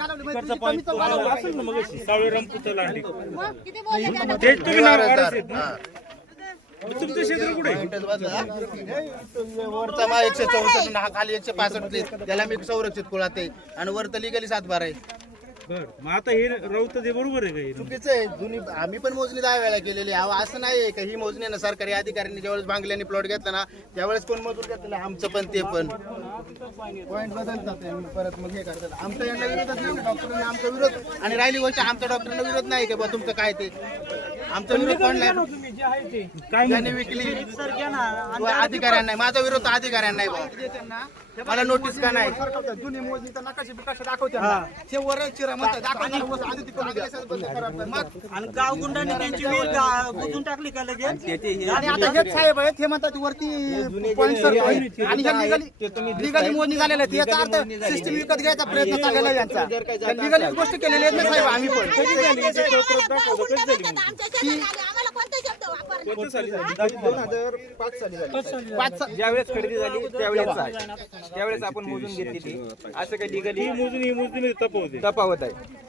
इकडचा पाईप तो मला असेल ना मग सावळे रामपुत्र लांडी मग किती बोलले त्या तेच तुम्ही नाव वारस आहेत ना? हा. मग तुमचं क्षेत्र कुठे? आहे? मिनिटच बघा. हे वरचा मा एकशे चौसष्ट आणि हा खाली एकशे पासष्ट आहे. त्याला मी संरक्षित कुळात आहे. आणि वर तर लिगली सातबार आहे. बर. मग आता हे राऊत ते बरोबर आहे का हे? चुकीचं आहे. जुनी आम्ही पण मोजणी दहा वेळा केलेली आहे. अहो, असं नाही आहे का? ही मोजणी ना सरकारी अधिकाऱ्यांनी ज्यावेळेस बांगल्याने प्लॉट घेतला ना त्यावेळेस कोण मजूर घेतलेला आमचं पण ते पण. पॉईंट बदलतात परत मग हे करतात. आमचा यांना विरोधच नाही. डॉक्टरांना आमचा विरोध आणि राहिली गोष्ट आमच्या डॉक्टरांना विरोध नाही की बा तुमचं काय ते? आमचा विकली. अधिकाऱ्यांना नाही माझा विरोध अधिकाऱ्यांना. मला नोटीस का नाही? जुनी मोजणीचा नकाशे बिकाशे दाखवते ना. ते वर चिरा म्हणतात वर. आणि गावगुंडाने त्यांची गा- बुजून टाकली का लगेच? आणि आता हेच साहेब आहेत हे म्हणतात वरती पॉईंट सरतोय आणि ह्या मोजणी झालेल्या आहेत. याचा अर्थ सिस्टीम विकत घ्यायचा प्रयत्न चाललेला आहे यांचा. लिगली गोष्ट केलेली आहेत ना साहेब आम्ही पण आमच्या शेतात आले आम्हाला कोणते शब्द वापरले? कोणत्या साली झाली? दोन हजार पाच साली झाली. पाच ज्यावेळेस खरेदी झाली त्यावेळेस त्यावेळेस आपण मोजून घेतली ती. असं काही लिगली ही मोजणी ही मोजणी तपवते तफावत आहे.